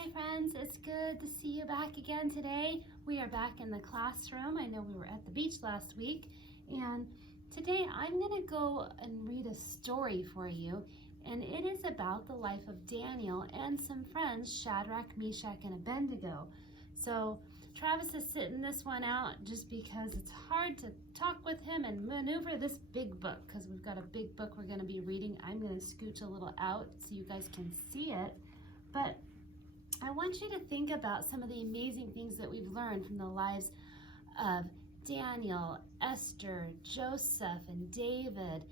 Hi friends, it's good to see you back again today. We are back in the classroom. I know we were at the beach last week, and today I'm going to go and read a story for you, and it is about the life of Daniel and some friends, Shadrach, Meshach, and Abednego. So Travis is sitting this one out just because it's hard to talk with him and maneuver this big book, because we've got a big book we're going to be reading. I'm going to scooch a little out so you guys can see it, but I want you to think about some of the amazing things that we've learned from the lives of Daniel, Esther, Joseph, and David,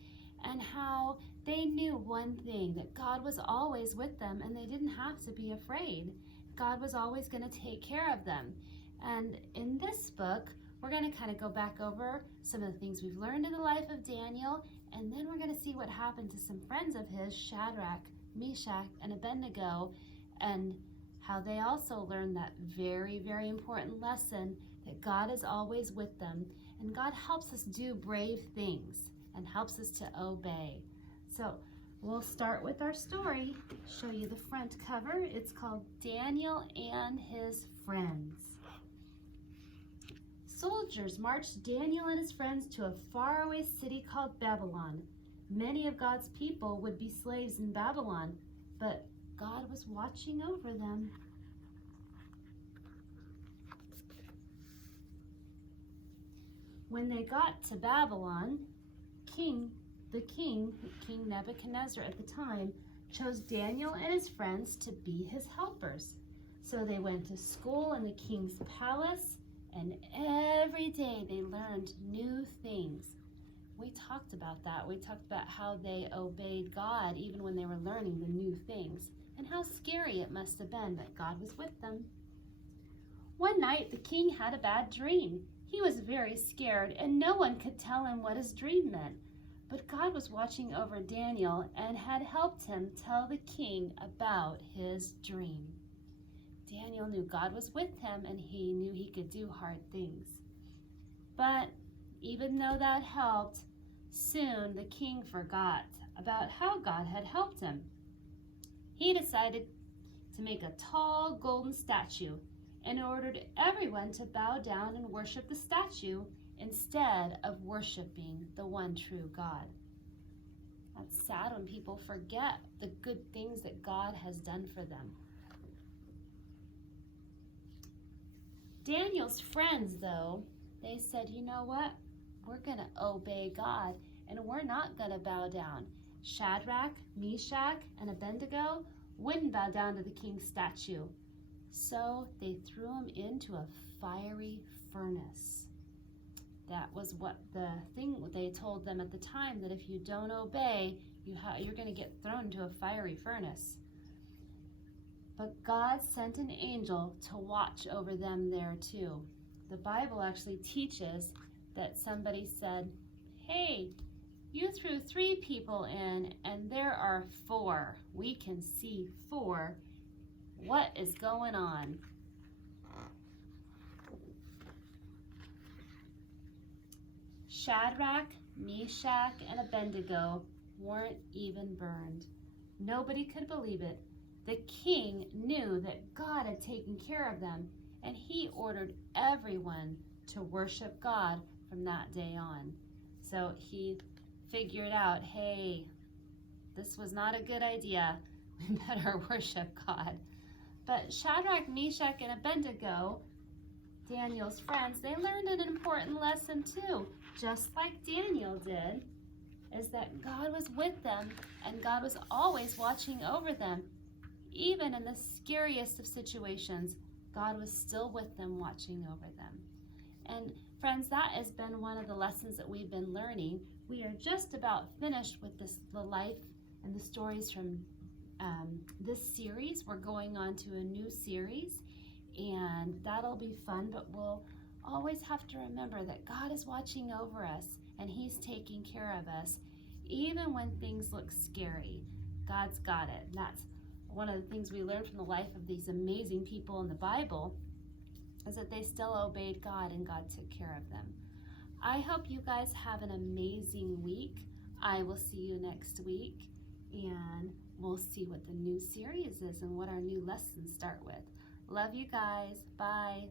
and how they knew one thing, that God was always with them and they didn't have to be afraid. God was always going to take care of them. And in this book, we're going to kind of go back over some of the things we've learned in the life of Daniel, and then we're going to see what happened to some friends of his, Shadrach, Meshach, and Abednego, and how they also learned that very, very important lesson that God is always with them, and God helps us do brave things and helps us to obey. So we'll start with our story, show you the front cover. It's called Daniel and His Friends. Soldiers marched Daniel and his friends to a faraway city called Babylon. Many of God's people would be slaves in Babylon, but God was watching over them. When they got to Babylon, King Nebuchadnezzar at the time chose Daniel and his friends to be his helpers. So they went to school in the king's palace, and every day they learned new things. We talked about that. We talked about how they obeyed God even when they were learning the new things, and how scary it must have been that God was with them. One night, the king had a bad dream. He was very scared, and no one could tell him what his dream meant. But God was watching over Daniel and had helped him tell the king about his dream. Daniel knew God was with him, and he knew he could do hard things. But even though that helped, soon the king forgot about how God had helped him. He decided to make a tall golden statue and ordered everyone to bow down and worship the statue instead of worshiping the one true God. That's sad when people forget the good things that God has done for them. Daniel's friends, though, they said, you know what? We're going to obey God, and we're not going to bow down. Shadrach, Meshach, and Abednego wouldn't bow down to the king's statue. So they threw him into a fiery furnace. That was what the thing they told them at the time, that if you don't obey, you're going to get thrown into a fiery furnace. But God sent an angel to watch over them there too. The Bible actually teaches that somebody said, hey, you threw 3 people in and there are 4. We can see 4. What is going on? Shadrach, Meshach, and Abednego weren't even burned. Nobody could believe it. The king knew that God had taken care of them, and he ordered everyone to worship God from that day on. So he figured out, hey, this was not a good idea. We better worship God. But Shadrach, Meshach, and Abednego, Daniel's friends, they learned an important lesson too, just like Daniel did, is that God was with them and God was always watching over them. Even in the scariest of situations, God was still with them, watching over them. And friends, that has been one of the lessons that we've been learning. We are just about finished with the life and the stories from this series. We're going on to a new series, and that'll be fun, but we'll always have to remember that God is watching over us and He's taking care of us. Even when things look scary, God's got it. And that's one of the things we learned from the life of these amazing people in the Bible, is that they still obeyed God and God took care of them. I hope you guys have an amazing week. I will see you next week, and we'll see what the new series is and what our new lessons start with. Love you guys. Bye.